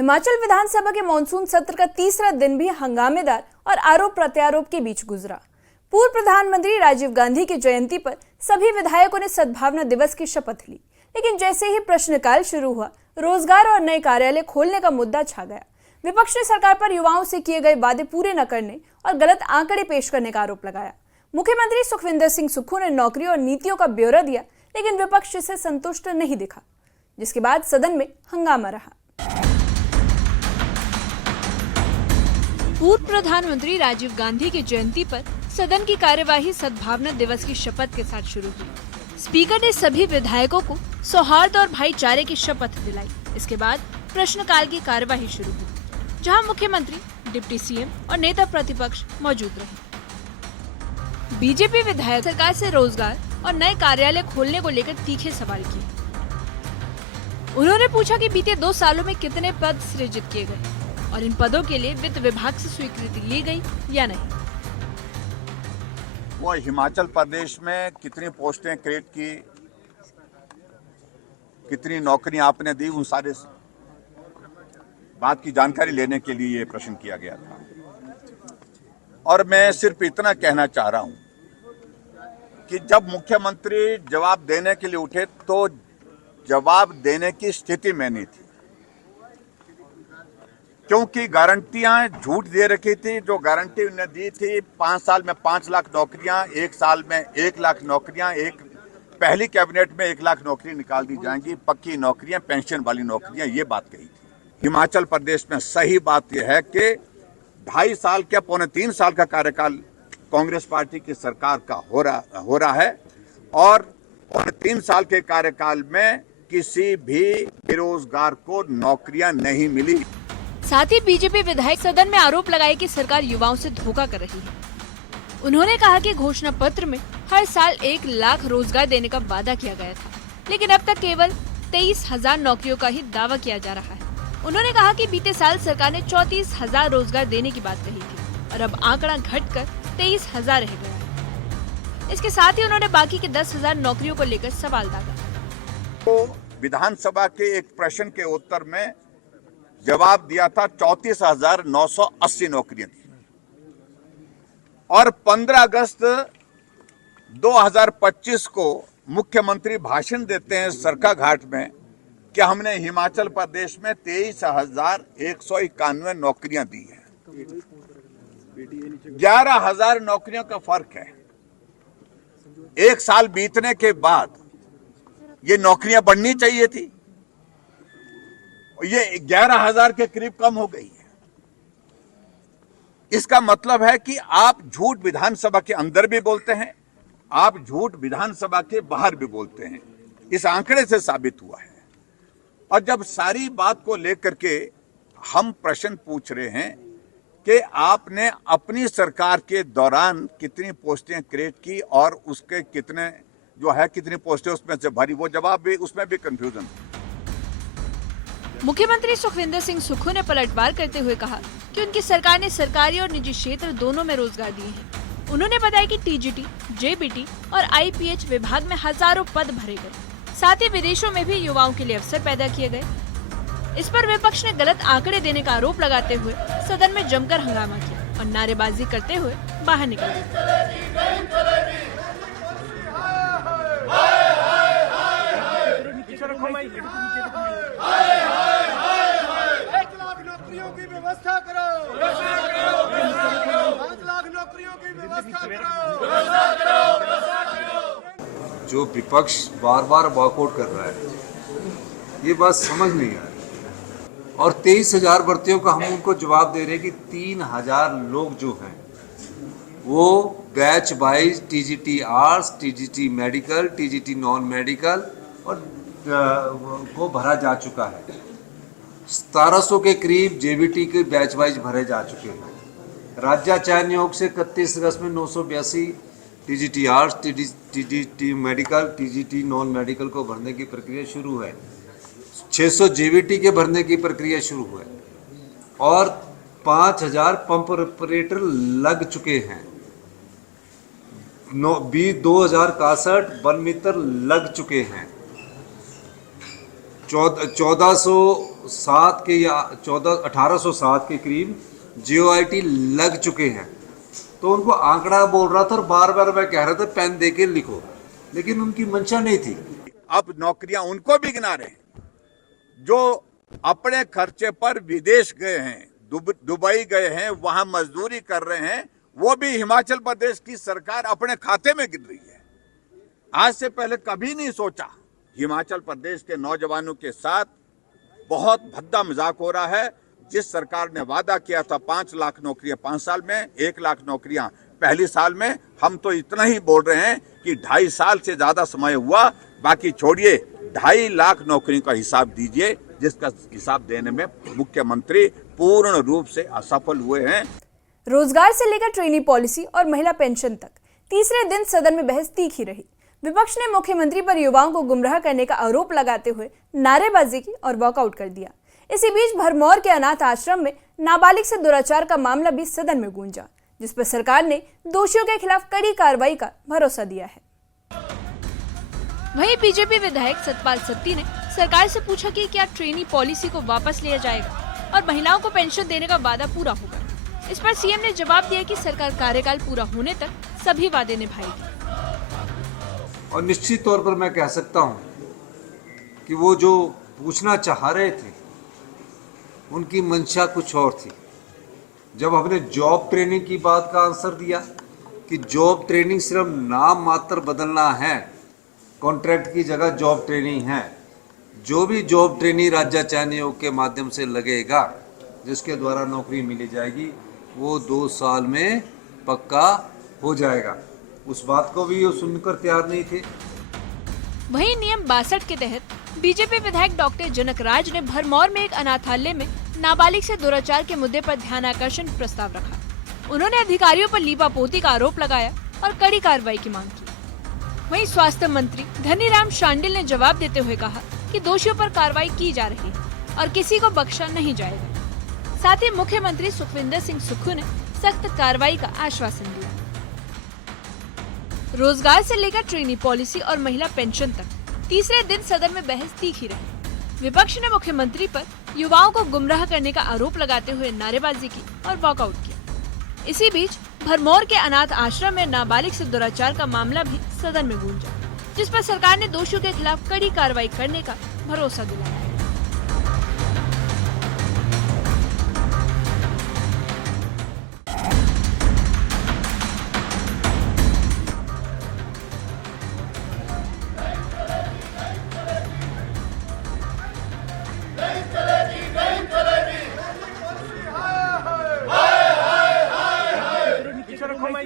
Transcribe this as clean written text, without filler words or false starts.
हिमाचल विधानसभा के मॉनसून सत्र का तीसरा दिन भी हंगामेदार और आरोप प्रत्यारोप के बीच गुजरा। पूर्व प्रधानमंत्री राजीव गांधी की जयंती पर सभी विधायकों ने सद्भावना दिवस की शपथ ली, लेकिन जैसे ही प्रश्नकाल शुरू हुआ, रोजगार और नए कार्यालय खोलने का मुद्दा छा गया। विपक्ष ने सरकार पर युवाओं से किए गए वादे पूरे न करने और गलत आंकड़े पेश करने का आरोप लगाया। मुख्यमंत्री सुखविंदर सिंह सुक्खू ने नौकरी और नीतियों का ब्यौरा दिया, लेकिन विपक्ष इससे संतुष्ट नहीं दिखा, जिसके बाद सदन में हंगामा रहा। पूर्व प्रधानमंत्री राजीव गांधी की जयंती पर सदन की कार्यवाही सद्भावना दिवस की शपथ के साथ शुरू हुई। स्पीकर ने सभी विधायकों को सौहार्द और भाईचारे की शपथ दिलाई। इसके बाद प्रश्नकाल की कार्यवाही शुरू हुई, जहां मुख्यमंत्री, डिप्टी सीएम और नेता प्रतिपक्ष मौजूद रहे। बीजेपी विधायक सरकार से रोजगार और नए कार्यालय खोलने को लेकर तीखे सवाल किए। उन्होंने पूछा कि बीते 2 सालों में कितने पद सृजित किए गए और इन पदों के लिए वित्त विभाग से स्वीकृति ली गई या नहीं। वो हिमाचल प्रदेश में कितनी पोस्टें क्रिएट की, कितनी नौकरियां आपने दी, उन सारे बात की जानकारी लेने के लिए ये प्रश्न किया गया था। और मैं सिर्फ इतना कहना चाह रहा हूं कि जब मुख्यमंत्री जवाब देने के लिए उठे तो जवाब देने की स्थिति में नहीं थी, क्योंकि गारंटियां झूठ दे रखी थी। जो गारंटी उन्होंने दी थी 5 साल में 5 लाख नौकरियां, 1 साल में 1 लाख नौकरियां, पहली कैबिनेट में 1 लाख नौकरी निकाल दी जाएंगी, पक्की नौकरियां, पेंशन वाली नौकरियां, ये बात कही थी। हिमाचल प्रदेश में सही बात यह है कि 2.5 साल क्या 3 साल का कार्यकाल कांग्रेस पार्टी की सरकार का हो रहा है और 3 साल के कार्यकाल में किसी भी बेरोजगार को नौकरियां नहीं मिली। साथ ही बीजेपी विधायक सदन में आरोप लगाए कि सरकार युवाओं से धोखा कर रही है। उन्होंने कहा कि घोषणा पत्र में हर साल 1 लाख रोजगार देने का वादा किया गया था, लेकिन अब तक केवल 23,000 नौकरियों का ही दावा किया जा रहा है। उन्होंने कहा कि बीते साल सरकार ने 34,000 रोजगार देने की बात कही थी और अब आंकड़ा घटकर 23,000 रह गया है। इसके साथ ही उन्होंने बाकी के 10,000 नौकरियों को लेकर सवाल दागा। तो विधानसभा के एक प्रश्न के उत्तर में जवाब दिया था 34,980 नौकरियां थी और 15 अगस्त 2025 को मुख्यमंत्री भाषण देते हैं सरका घाट में कि हमने हिमाचल प्रदेश में 23,191 नौकरियां दी है। 11,000 नौकरियों का फर्क है। 1 साल बीतने के बाद ये नौकरियां बढ़नी चाहिए थी, ये 11,000 के करीब कम हो गई है। इसका मतलब है कि आप झूठ विधानसभा के अंदर भी बोलते हैं, आप झूठ विधानसभा के बाहर भी बोलते हैं। इस आंकड़े से साबित हुआ है। और जब सारी बात को लेकर के हम प्रश्न पूछ रहे हैं कि आपने अपनी सरकार के दौरान कितनी पोस्टें क्रिएट की और उसके कितनी पोस्टें उसमें से भरी, वो जवाब भी, उसमें भी कंफ्यूजन है। मुख्यमंत्री सुखविंदर सिंह सुक्खू ने पलटवार करते हुए कहा कि उनकी सरकार ने सरकारी और निजी क्षेत्र दोनों में रोजगार दिए हैं। उन्होंने बताया कि टीजीटी, जेबीटी और आईपीएच विभाग में हजारों पद भरे गए। साथ ही विदेशों में भी युवाओं के लिए अवसर पैदा किए गए। इस पर विपक्ष ने गलत आंकड़े देने का आरोप लगाते हुए सदन में जमकर हंगामा किया और नारेबाजी करते हुए बाहर निकल गए। जो विपक्ष बार बार वॉकआउट कर रहा है, ये बात समझ नहीं आ रही। और 23,000 भर्तियों का हम उनको जवाब दे रहे हैं कि 3,000 लोग जो हैं वो batch wise TGT arts, TGT medical, TGT non medical और को भरा जा चुका है। 1700 के करीब जेबीटी के बैच वाइज भरे जा चुके हैं। राज्य चयन योग से 31 अगस्त में 982 TGT arts, TGT medical, TGT non medical को भरने की प्रक्रिया शुरू है। 600 जेबीटी के भरने की प्रक्रिया शुरू है और 5,000 पंप ऑपरेटर लग चुके हैं। 2,061 वन मित्र लग चुके हैं। 1400 1807 के या 1807 के करीब JOIT लग चुके हैं। तो उनको आंकड़ा बोल रहा था और बार बार मैं कह रहा था पेन दे के लिखो, लेकिन उनकी मंशा नहीं थी। अब नौकरियां उनको भी गिना रहे हैं जो अपने खर्चे पर विदेश गए हैं, दुबई गए हैं, वहां मजदूरी कर रहे हैं, वो भी हिमाचल प्रदेश की सरकार अपने खाते में गिन रही है। आज से पहले कभी नहीं सोचा। हिमाचल प्रदेश के नौजवानों के साथ बहुत भद्दा मजाक हो रहा है। जिस सरकार ने वादा किया था 5 लाख नौकरियां 5 साल में, 1 लाख नौकरियां पहली साल में, हम तो इतना ही बोल रहे हैं कि 2.5 साल से ज्यादा समय हुआ, बाकी छोड़िए 2.5 लाख नौकरियों का हिसाब दीजिए, जिसका हिसाब देने में मुख्यमंत्री पूर्ण रूप से असफल हुए हैं। रोजगार से लेकर ट्रेनी पॉलिसी और महिला पेंशन तक तीसरे दिन सदन में बहस तीखी रही। विपक्ष ने मुख्यमंत्री पर युवाओं को गुमराह करने का आरोप लगाते हुए नारेबाजी की और वॉकआउट कर दिया। इसी बीच भरमौर के अनाथ आश्रम में नाबालिग से दुराचार का मामला भी सदन में गूंजा, जिस पर सरकार ने दोषियों के खिलाफ कड़ी कार्रवाई का भरोसा दिया है। वहीं बीजेपी विधायक सतपाल सत्ती ने सरकार से पूछा कि क्या ट्रेनी पॉलिसी को वापस लिया जाएगा और महिलाओं को पेंशन देने का वादा पूरा होगा। इस पर सीएम ने जवाब दिया कि सरकार कार्यकाल पूरा होने तक सभी वादे निभाएगी। और निश्चित तौर पर मैं कह सकता हूं कि वो जो पूछना चाह रहे थे उनकी मंशा कुछ और थी। जब हमने जॉब ट्रेनिंग की बात का आंसर दिया कि जॉब ट्रेनिंग सिर्फ नाम मात्र बदलना है, कॉन्ट्रैक्ट की जगह जॉब ट्रेनिंग है, जो भी जॉब ट्रेनिंग राज्य चयन आयोग के माध्यम से लगेगा, जिसके द्वारा नौकरी मिली जाएगी, वो 2 साल में पक्का हो जाएगा। उस बात को भी वो सुनकर तैयार नहीं थे। वहीं नियम 62 के तहत बीजेपी विधायक डॉक्टर जनक राज ने भरमौर में एक अनाथालय में नाबालिग से दुराचार के मुद्दे पर ध्यान आकर्षण प्रस्ताव रखा। उन्होंने अधिकारियों पर लीपापोती का आरोप लगाया और कड़ी कार्रवाई की मांग की। वहीं स्वास्थ्य मंत्री धनीराम शांडिल ने जवाब देते हुए कहा कि दोषियों पर कार्रवाई की जा रही है और किसी को बख्शा नहीं जाएगा। साथ ही मुख्यमंत्री सुखविंदर सिंह सुक्खू ने सख्त कार्रवाई का आश्वासन दिया। रोजगार से लेकर ट्रेनी पॉलिसी और महिला पेंशन तक तीसरे दिन सदन में बहस तीखी रही। विपक्ष ने मुख्यमंत्री पर युवाओं को गुमराह करने का आरोप लगाते हुए नारेबाजी की और वॉकआउट किया। इसी बीच भरमौर के अनाथ आश्रम में नाबालिग से दुराचार का मामला भी सदन में गूंजा, जिस पर सरकार ने दोषियों के खिलाफ कड़ी कार्रवाई करने का भरोसा दिलाया। नीचे रखो, मैं